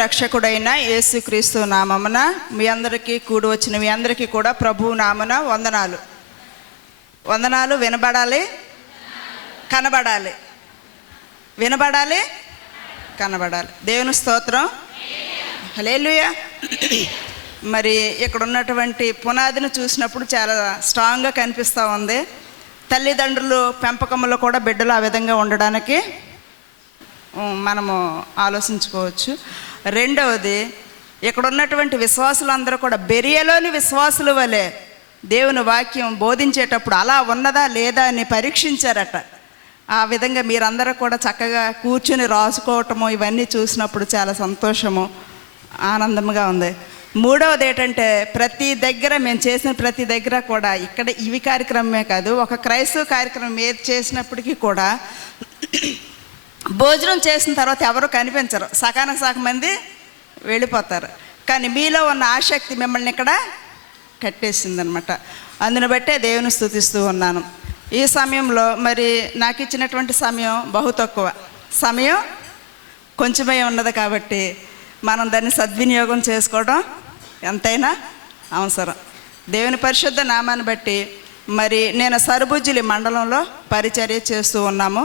రక్షకుడైన యేసుక్రీస్తు నామమున మీ అందరికీ కూడి వచ్చిన మీ అందరికీ కూడా ప్రభువు నామమున వందనాలు. వందనాలు. వినబడాలి, కనబడాలి. వినబడాలి, కనబడాలి. దేవుని స్తోత్రం. హల్లెలూయా. మరి ఇక్కడ ఉన్నటువంటి పునాదిని చూసినప్పుడు చాలా స్ట్రాంగ్గా కనిపిస్తూ ఉంది. తల్లిదండ్రులు పెంపకంలో కూడా బిడ్డలు ఆ విధంగా ఉండడానికి మనము ఆలోచించుకోవచ్చు. రెండవది, ఇక్కడ ఉన్నటువంటి విశ్వాసులందరూ కూడా బెరియలోని విశ్వాసుల వలె దేవుని వాక్యం బోధించేటప్పుడు అలా ఉన్నదా లేదా అని పరీక్షించారట. ఆ విధంగా మీరందరూ కూడా చక్కగా కూర్చుని రాసుకోవటము ఇవన్నీ చూసినప్పుడు చాలా సంతోషము, ఆనందంగా ఉంది. మూడవది ఏంటంటే, ప్రతి దగ్గర మేము చేసిన ప్రతి దగ్గర కూడా ఇక్కడ ఇవి కార్యక్రమమే కాదు, ఒక క్రైస్తవ కార్యక్రమం ఏది చేసినప్పటికీ కూడా భోజనం చేసిన తర్వాత ఎవరు కనిపించరు, సగానికి సగం మంది వెళ్ళిపోతారు. కానీ మీలో ఉన్న ఆసక్తి మిమ్మల్ని ఇక్కడ కట్టేసిందనమాట. అందుని బట్టే దేవుని స్తుతిస్తూ ఉన్నాను. ఈ సమయంలో మరి నాకు ఇచ్చినటువంటి సమయం బహు తక్కువ, సమయం కొంచెమే ఉన్నది కాబట్టి మనం దాన్ని సద్వినియోగం చేసుకోవడం ఎంతైనా అవసరం. దేవుని పరిశుద్ధ నామాన్ని బట్టి మరి నేను సరుబుజ్జిలి మండలంలో పరిచర్య చేస్తూ ఉన్నాము.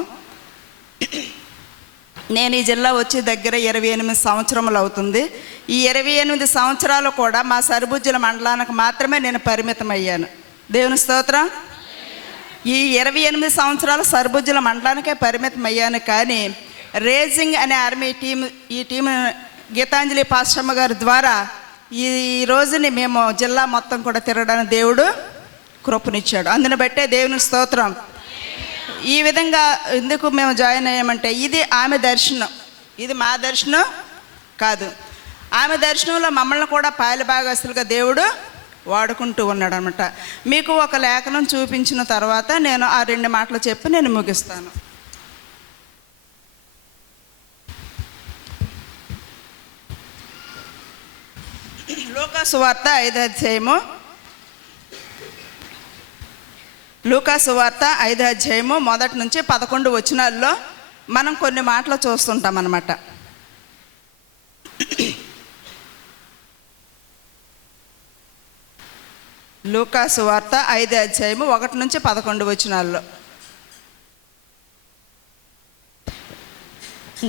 నేను ఈ జిల్లా వచ్చి దగ్గర 28 సంవత్సరములు అవుతుంది. ఈ 28 సంవత్సరాలు కూడా మా సరుబుజ్జిల మండలానికి మాత్రమే నేను పరిమితం అయ్యాను. దేవుని స్తోత్రం. ఈ 28 సంవత్సరాలు సరుబుజ్జిల మండలానికే పరిమితం అయ్యాను. కానీ రేజింగ్ అనే ఆర్మీ ఈ టీం గీతాంజలి పాస్టమ్మ గారి ద్వారా ఈ రోజుని మేము జిల్లా మొత్తం కూడా తిరగడానికి దేవుడు కృపనిచ్చాడు. అందుని బట్టే దేవుని స్తోత్రం. ఈ విధంగా ఎందుకు మేము జాయిన్ అయ్యామంటే, ఇది ఆమె దర్శనం, ఇది మా దర్శనం కాదు. ఆమె దర్శనంలో మమ్మల్ని కూడా పాలిభాగస్తులుగా దేవుడు వాడుకుంటూ ఉన్నాడు అనమాట. మీకు ఒక లేఖనం చూపించిన తర్వాత నేను ఆ 2 మాటలు చెప్పి నేను ముగిస్తాను. లూకా సువార్త 5వ అధ్యాయము, లూకా సువార్త 5వ అధ్యాయము 1 నుంచి 11 వచనాల్లో మనం కొన్ని మాటలు చూస్తుంటాం అన్నమాట. లూకా సువార్త 5వ అధ్యాయము 1 నుంచి 11 వచనాల్లో,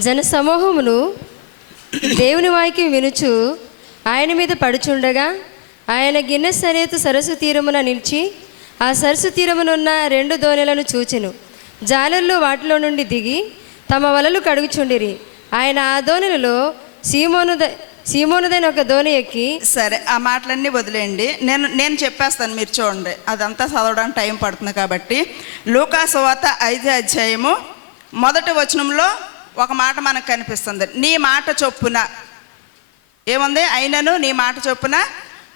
జన సమూహమును దేవుని వాక్యం వినుచు ఆయన మీద పడుచుండగా ఆయన గిన్నెస్ అనేతు సరస్సు తీరమున నిలిచి ఆ సరస్సు తీరమునున్న 2 దోణెలను చూచెను. జాలర్లు వాటిలో నుండి దిగి తమ వలలు కడుగుచుండిరి. ఆయన ఆ దోణెలలో సీమోనుదైన ఒక దోణి ఎక్కి. సరే, ఆ మాటలన్నీ వదిలేయండి, నేను చెప్పేస్తాను, మీరు చూడండి. అదంతా చదవడానికి టైం పడుతుంది కాబట్టి. లూకా సువార్త 5వ అధ్యాయము 1వ వచనంలో ఒక మాట మనకు కనిపిస్తుంది. నీ మాట చొప్పున ఏముంది? అయినను నీ మాట చొప్పున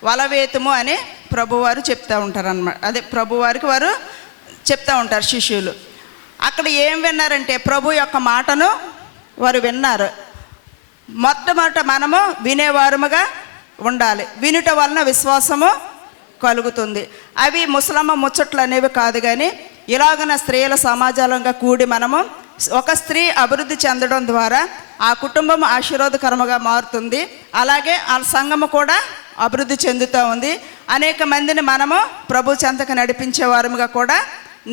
వలవేతుము అని ప్రభువారు చెప్తూ ఉంటారు అన్నమాట. అదే ప్రభువారికి వారు చెప్తూ ఉంటారు శిష్యులు. అక్కడ ఏం విన్నారంటే, ప్రభు యొక్క మాటను వారు విన్నారు. మొట్టమొదట మనము వినేవారముగా ఉండాలి. వినుట వలన విశ్వాసము కలుగుతుంది. అవి ముసలమ్మ ముచ్చట్లు అనేవి కాదు, కానీ ఇలాగన స్త్రీల సమాజంగా కూడి మనము ఒక స్త్రీ అభివృద్ధి చెందడం ద్వారా ఆ కుటుంబం ఆశీర్వాదకరముగా మారుతుంది. అలాగే ఆ సంఘము కూడా అభివృద్ధి చెందుతూ ఉంది. అనేక మందిని మనము ప్రభు చెంతకు నడిపించే వారముగా కూడా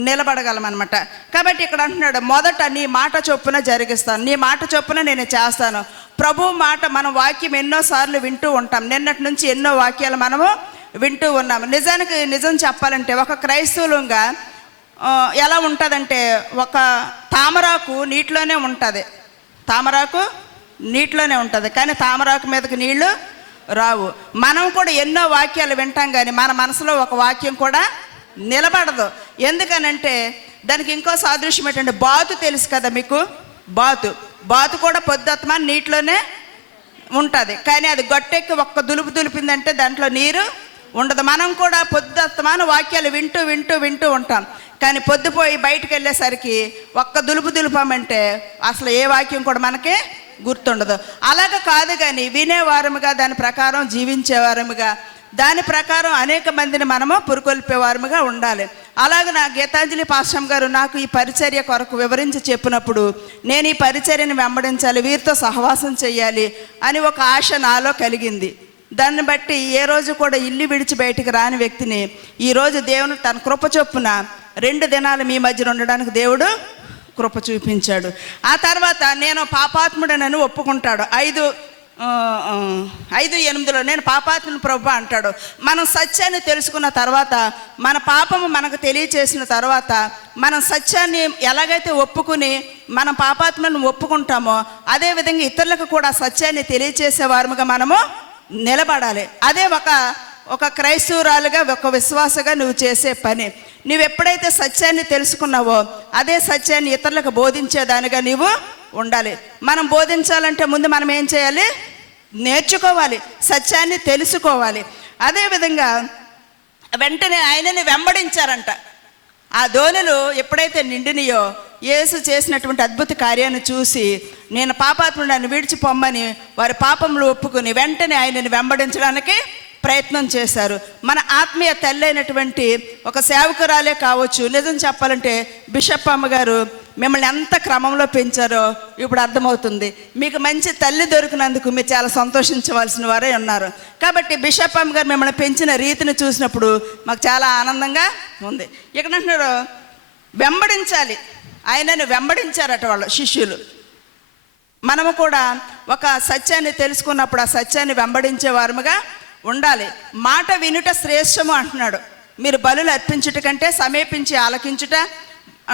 నిలబడగలమన్నమాట. కాబట్టి ఇక్కడ అంటున్నాడు, మొదట నీ మాట చొప్పున జరిగిస్తాను, నీ మాట చొప్పున నేను చేస్తాను. ప్రభు మాట, మనం వాక్యం ఎన్నోసార్లు వింటూ ఉంటాం. నిన్నటి నుంచి ఎన్నో వాక్యాలు మనము వింటూ ఉన్నాము. నిజం చెప్పాలంటే ఒక క్రైస్తవులుగా ఎలా ఉంటుందంటే, ఒక తామరాకు నీటిలోనే ఉంటుంది, తామరాకు నీటిలోనే ఉంటుంది, కానీ తామరాకు మీదకి నీళ్లు రావు. మనం కూడా ఎన్నో వాక్యాలు వింటాం, కానీ మన మనసులో ఒక వాక్యం కూడా నిలబడదు. ఎందుకనంటే దానికి ఇంకో సాదృశ్యం ఏంటంటే, బాతు తెలుసు కదా మీకు? బాతు కూడా పొద్దుత్మాన్ని నీటిలోనే ఉంటుంది, కానీ అది గట్టెక్కి ఒక్క దులిపిందంటే దాంట్లో నీరు ఉండదు. మనం కూడా పొద్దుత్మాన వాక్యాలు వింటూ ఉంటాం, కానీ పొద్దుపోయి బయటకు వెళ్ళేసరికి ఒక్క దులిపామంటే అసలు ఏ వాక్యం కూడా మనకి గుర్తుండదు. అలాగ కాదు, కానీ వినేవారముగా, దాని ప్రకారం జీవించేవారముగా, దాని ప్రకారం అనేక మందిని మనము పురుకొల్పేవారముగా ఉండాలి. అలాగే నా గీతాంజలి పాశ్రం గారు నాకు ఈ పరిచర్య కొరకు వివరించి చెప్పినప్పుడు నేను ఈ పరిచర్యను వెంబడించాలి, వీరితో సహవాసం చేయాలి అని ఒక ఆశ నాలో కలిగింది. దాన్ని బట్టి ఏ రోజు కూడా ఇల్లు విడిచి బయటికి రాని వ్యక్తిని ఈరోజు దేవుని తన కృప చొప్పున 2 దినాలు మీ మధ్యన ఉండడానికి దేవుడు కృప చూపించాడు. ఆ తర్వాత నేను పాపాత్ముడనని ఒప్పుకుంటాడు. 5:8 నేను పాపాత్ముని ప్రభు అంటాడు. మనం సత్యాన్ని తెలుసుకున్న తర్వాత, మన పాపము మనకు తెలియచేసిన తర్వాత, మనం సత్యాన్ని ఎలాగైతే ఒప్పుకుని మనం పాపాత్మను ఒప్పుకుంటామో అదేవిధంగా ఇతరులకు కూడా సత్యాన్ని తెలియచేసేవారుగా మనము నిలబడాలి. అదే ఒక క్రైస్తవురాలుగా, ఒక విశ్వాసగా నువ్వు చేసే పని. నువ్వు ఎప్పుడైతే సత్యాన్ని తెలుసుకున్నావో అదే సత్యాన్ని ఇతరులకు బోధించేదానిగా నీవు ఉండాలి. మనం బోధించాలంటే ముందు మనం ఏం చేయాలి? నేర్చుకోవాలి, సత్యాన్ని తెలుసుకోవాలి. అదేవిధంగా వెంటనే ఆయనని వెంబడించారంట. ఆ దోణులు ఎప్పుడైతే నిండినయో యేసు చేసినటువంటి అద్భుత కార్యాన్ని చూసి నేను పాపాత్ముడిని విడిచిపోమ్మని వారి పాపములు ఒప్పుకుని వెంటనే ఆయనని వెంబడించడానికి ప్రయత్నం చేశారు. మన ఆత్మీయ తల్లి అయినటువంటి ఒక సేవకురాలే కావచ్చు. నిజం చెప్పాలంటే బిషప్ అమ్మగారు మిమ్మల్ని ఎంత క్రమంలో పెంచారో ఇప్పుడు అర్థమవుతుంది. మీకు మంచి తల్లి దొరికినందుకు మీరు చాలా సంతోషించవలసిన వారే ఉన్నారు. కాబట్టి బిషప్ అమ్మగారు మిమ్మల్ని పెంచిన రీతిని చూసినప్పుడు మాకు చాలా ఆనందంగా ఉంది. ఇక్కడ అంటున్నారు వెంబడించాలి. ఆయనను వెంబడించారట వాళ్ళు శిష్యులు. మనము కూడా ఒక సత్యాన్ని తెలుసుకున్నప్పుడు ఆ సత్యాన్ని వెంబడించే వారముగా ఉండాలి. మాట వినుట శ్రేష్టము అంటున్నాడు. మీరు బలులు అర్పించుట కంటే సమీపించి ఆలకించుట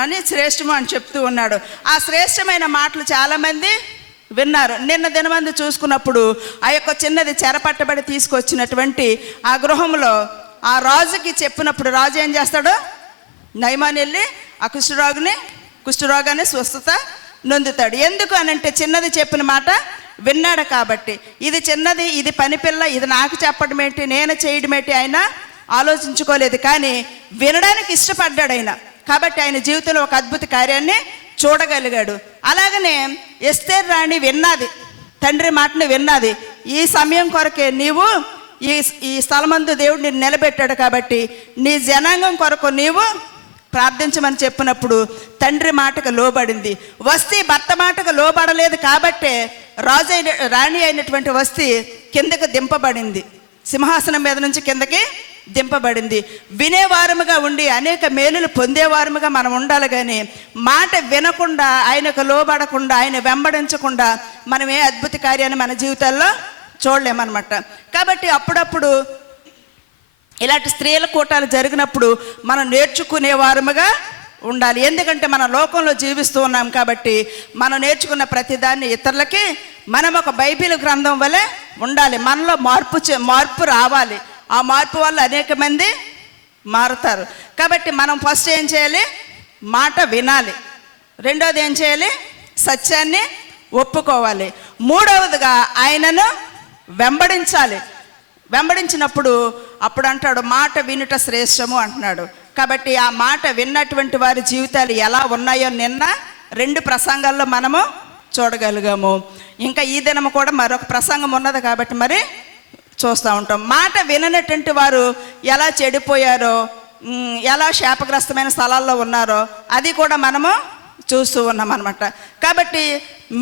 అని శ్రేష్టము అని చెప్తూ ఉన్నాడు. ఆ శ్రేష్టమైన మాటలు చాలామంది విన్నారు. నిన్న దినమంది చూసుకున్నప్పుడు ఆ యొక్క చిన్నది చెరపట్టబడి తీసుకొచ్చినటువంటి ఆ గృహంలో ఆ రాజుకి చెప్పినప్పుడు రాజు ఏం చేస్తాడు? నయమాని వెళ్ళి ఆ కుష్ఠరోగాన్ని స్వస్థత నొందుతాడు. ఎందుకు అనంటే చిన్నది చెప్పిన మాట విన్నాడు కాబట్టి. ఇది చిన్నది, ఇది పనిపిల్ల, ఇది నాకు చెప్పడం ఏంటి, నేను చేయడం ఏంటి ఆయన ఆలోచించుకోలేదు. కానీ వినడానికి ఇష్టపడ్డాడు ఆయన. కాబట్టి ఆయన జీవితంలో ఒక అద్భుత కార్యాన్ని చూడగలిగాడు. అలాగనే ఎస్తేర్ రాణి విన్నది, తండ్రి మాటని విన్నది. ఈ సమయం కొరకే నీవు ఈ స్థలమందు దేవుడు నిన్ను నిలబెట్టాడు కాబట్టి నీ జనాంగం కొరకు నీవు ప్రార్థించమని చెప్పినప్పుడు తండ్రి మాటకు లోబడింది. వస్తీ భర్త మాటకు లోబడలేదు కాబట్టే రాణి అయినటువంటి వస్తీ కిందకి దింపబడింది. సింహాసనం మీద నుంచి కిందకి దింపబడింది. వినేవారముగా ఉండి అనేక మేలులు పొందేవారముగా మనం ఉండాలి. కానీ మాట వినకుండా, ఆయనకు లోబడకుండా, ఆయన వెంబడించకుండా మనం ఏ అద్భుత కార్యాన్ని మన జీవితాల్లో చూడలేమన్నమాట. కాబట్టి అప్పుడప్పుడు ఇలాంటి స్త్రీల కూటాలు జరిగినప్పుడు మనం నేర్చుకునేవారముగా ఉండాలి. ఎందుకంటే మన లోకంలో జీవిస్తూ ఉన్నాం కాబట్టి మనం నేర్చుకున్న ప్రతిదాన్ని ఇతరులకి మనం ఒక బైబిల్ గ్రంథం వలె ఉండాలి. మనలో మార్పు రావాలి. ఆ మార్పు వల్ల అనేక మంది మారుతారు. కాబట్టి మనం ఫస్ట్ ఏం చేయాలి? మాట వినాలి. రెండోది ఏం చేయాలి? సత్యాన్ని ఒప్పుకోవాలి. మూడవదిగా ఆయనను వెంబడించాలి. వెంబడించినప్పుడు అప్పుడు అంటాడు మాట వినుట శ్రేష్టము అంటున్నాడు. కాబట్టి ఆ మాట విన్నటువంటి వారి జీవితాలు ఎలా ఉన్నాయో నిన్న 2 ప్రసంగాల్లో మనము చూడగలిగాము. ఇంకా ఈ దినము కూడా మరొక ప్రసంగం ఉన్నది కాబట్టి మరి చూస్తూ ఉంటాం. మాట విననటువంటి వారు ఎలా చెడిపోయారో, ఎలా శాపగ్రస్తమైన స్థలాల్లో ఉన్నారో అది కూడా మనము చూస్తూ ఉన్నాం అన్నమాట. కాబట్టి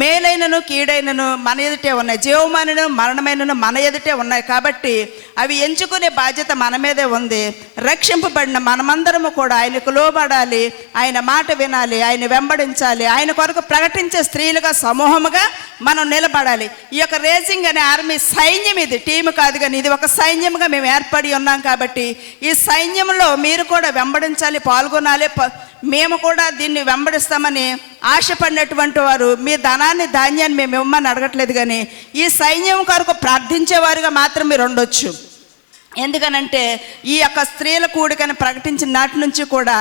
మేలైనను కీడైనను మన ఎదుటే ఉన్నాయి, జీవమానను మరణమైనను మన ఎదుటే ఉన్నాయి. కాబట్టి అవి ఎంచుకునే బాధ్యత మన మీదే ఉంది. రక్షింపబడిన మనమందరము కూడా ఆయనకు లోబడాలి, ఆయన మాట వినాలి, ఆయన వెంబడించాలి, ఆయన కొరకు ప్రకటించే స్త్రీలుగా సమూహముగా మనం నిలబడాలి. ఈ యొక్క రేజింగ్ అనే ఆర్మీ సైన్యం, ఇది టీము కాదు కానీ ఇది ఒక సైన్యంగా మేము ఏర్పడి ఉన్నాం. కాబట్టి ఈ సైన్యంలో మీరు కూడా వెంబడించాలి, పాల్గొనాలి. మేము కూడా దీన్ని వెంబడిస్తామని ఆశపడినటువంటి వారు మీ ధనాన్ని, ధాన్యాన్ని మేము ఇవ్వమని అడగట్లేదు. కానీ ఈ సైన్యం కొరకు ప్రార్థించేవారుగా మాత్రం మీరు ఉండొచ్చు. ఎందుకనంటే ఈ యొక్క స్త్రీల కూడికని ప్రకటించిన నాటి నుంచి కూడా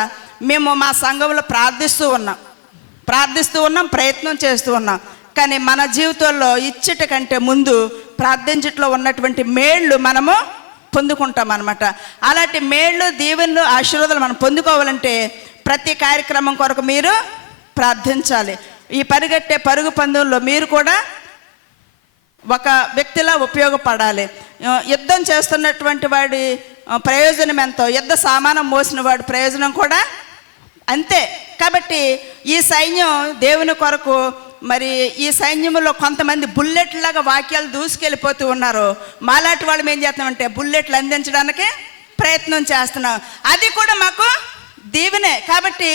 మేము మా సంఘంలో ప్రార్థిస్తూ ఉన్నాం, ప్రయత్నం చేస్తూ ఉన్నాం. కానీ మన జీవితంలో ఇచ్చట కంటే ముందు ప్రార్థించట్లో ఉన్నటువంటి మేళ్ళు మనము పొందుకుంటాం అన్నమాట. అలాంటి మేళ్ళు, దీవెనలు, ఆశీర్వాదాలు మనం పొందుకోవాలంటే ప్రతి కార్యక్రమం కొరకు మీరు ప్రార్థించాలి. ఈ పరిగెట్టే పరుగు పందెంలో మీరు కూడా ఒక వ్యక్తిలా ఉపయోగపడాలి. యుద్ధం చేస్తున్నటువంటి వాడి ప్రయోజనం ఎంతో, యుద్ధ సామానం మోసిన వాడు ప్రయోజనం కూడా అంతే. కాబట్టి ఈ సైన్యం దేవుని కొరకు, మరి ఈ సైన్యంలో కొంతమంది బుల్లెట్లాగా వాక్యాలు దూసుకెళ్ళిపోతూ ఉన్నారు. మాలాంటి వాళ్ళు ఏం చేస్తున్నామంటే బుల్లెట్లు అందించడానికి ప్రయత్నం చేస్తున్నాం. అది కూడా మాకు దీవెనే. కాబట్టి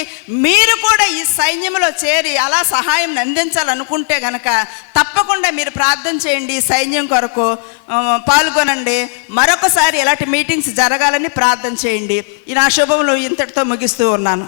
మీరు కూడా ఈ సైన్యంలో చేరి అలా సహాయం అందించాలనుకుంటే కనుక తప్పకుండా మీరు ప్రార్థన చేయండి, ఈ సైన్యం కొరకు పాల్గొనండి. మరొకసారి ఇలాంటి మీటింగ్స్ జరగాలని ప్రార్థన చేయండి. ఈ నా శుభములు ఇంతటితో ముగిస్తూ ఉన్నాను.